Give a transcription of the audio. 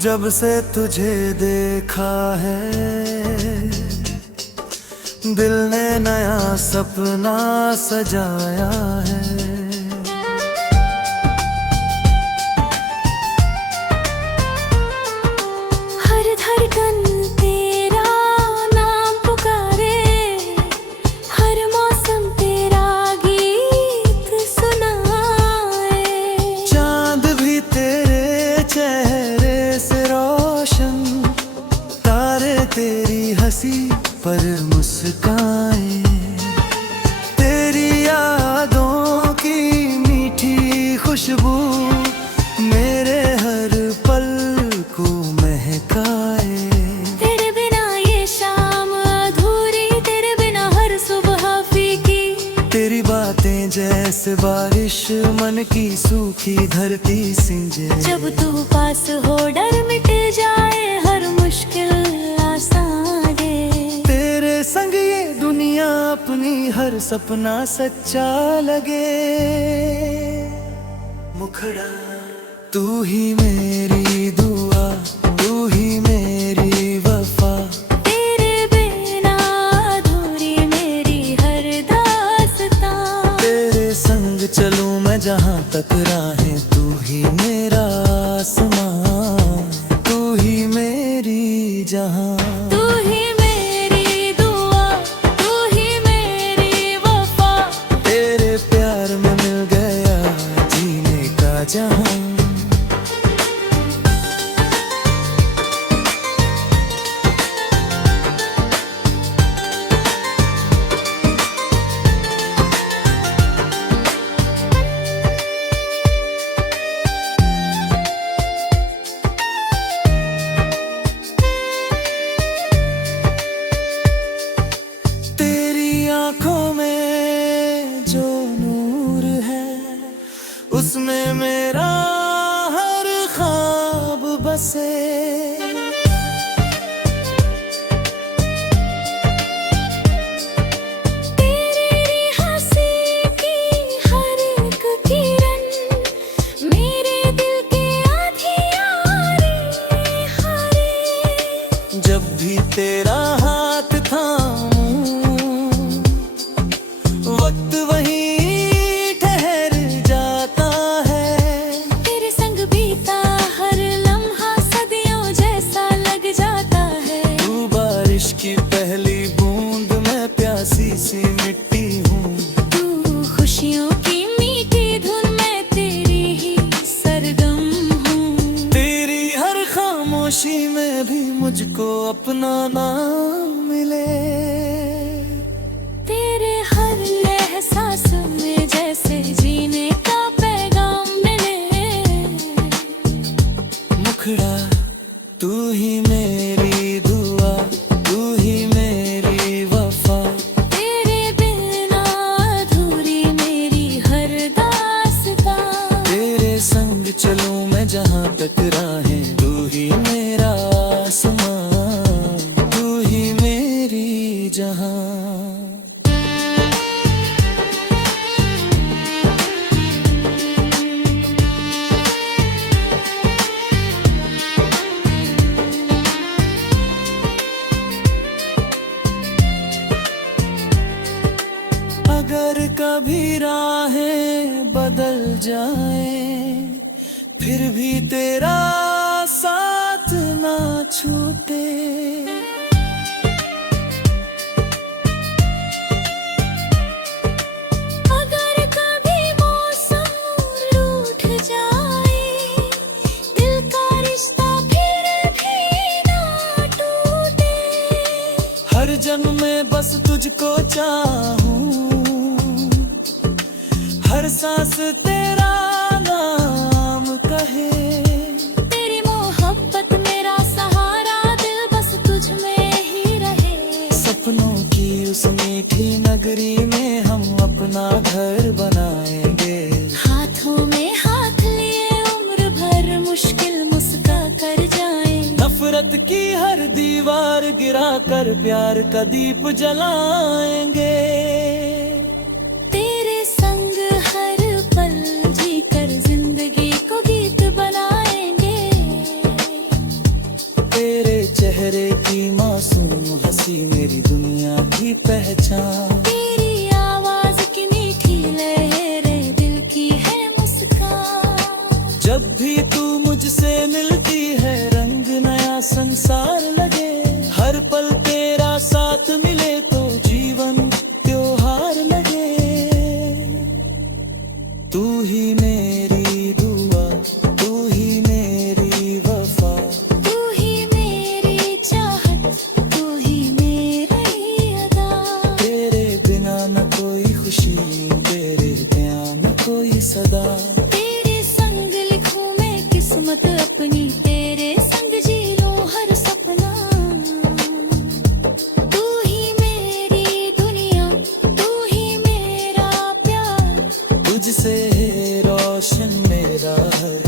जब से तुझे देखा है दिल ने नया सपना सजाया है। हर धड़कन तेरा नाम पुकारे, हर मौसम तेरा गीत सुनाए। चांद भी तेरे चेहरे से रोशन, तारे तेरी हंसी पर मुस्काए। तेरी यादों की मीठी खुशबू मेरे हर पल को महकाए। तेरे बिना ये शाम अधूरी, तेरे बिना हर सुबह फीकी। तेरी बातें जैसे बारिश मन की सूखी धरती सिंजे। जब तू पास हो डर मिट जाए, हर मुश्किल आसान है। तेरे संग ये दुनिया अपनी हर सपना सच्चा लगे। मुखड़ा तू ही मेरी दुआ, तू ही मेरी वफा। तेरे बिना अधूरी मेरी हर दास्तां। तेरे संग चलूं मैं जहां तक राहें, तू ही मेरा आसमां, तू ही मेरी जहां। तू ही मेरी दुआ, तू ही मेरी वफा। तेरे प्यार में मिल गया जीने का जहां। आँखों में जो नूर है, उसमें मेरा हर ख्वाब बसे। तेरी हंसी की हर एक किरण मेरे दिल के अंधियारे हरे। जब भी तेरा हाथ थामूं, वक्त वहीं ठहर जाता है। तेरे संग बीता हर लम्हा सदियों जैसा लग जाता है। तू बारिश की पहली बूंद, मैं प्यासी सी मिट्टी हूँ। तू खुशियों की मीठी धुन, मैं तेरी ही सरगम हूँ। तेरी हर खामोशी में भी मुझको अपना नाम मिले। तेरे हर एहसास में जैसे जीने का पैगाम मिले। मुखड़ा तू ही मेरी दुआ, तू ही मेरी वफा। तेरे बिना अधूरी मेरी हर दास्तां। तेरे संग चलूं मैं जहां तक राहें, तू ही मेरा आसमां, तू ही मेरी जहां। अगर कभी राहें बदल जाए, फिर भी तेरा साथ ना छूटे। अगर कभी मौसम रूठ जाए, दिल का रिश्ता फिर भी ना टूटे। हर जन्म में बस तुझको चाहूं, हर सांस तेरा नाम कहे। तेरी मोहब्बत मेरा सहारा, दिल बस तुझ में ही रहे। सपनों की उस मीठी नगरी में हम अपना घर बनाएंगे। हाथों में हाथ लिए उम्र भर मुश्किल मुस्का कर जाए। नफरत की हर दीवार गिरा कर प्यार का दीप जलाएंगे। तेरे संग हर पल जीकर जिंदगी को गीत बनाएंगे। चेहरे की मासूम हंसी मेरी दुनिया की पहचान। तेरी आवाज की मीठी लहरें दिल की है मुस्कान। जब भी तू मुझसे मिलती है रंग नया संसार लगे। हर पल तेरा साथ मिले तो जीवन त्योहार लगे। तू ही मेरी दुआ, तू ही मेरी वफा, तू ही मेरी चाहत, तू ही मेरी अदा। तेरे बिना न कोई खुशी, तेरे बयां न कोई सदा। तेरे संग लिखूं मैं किस्मत अपनी, तेरे संग जी लूं हर सपना। तू ही मेरी दुनिया, तू ही मेरा प्यार। तुझसे रोशन मेरा हर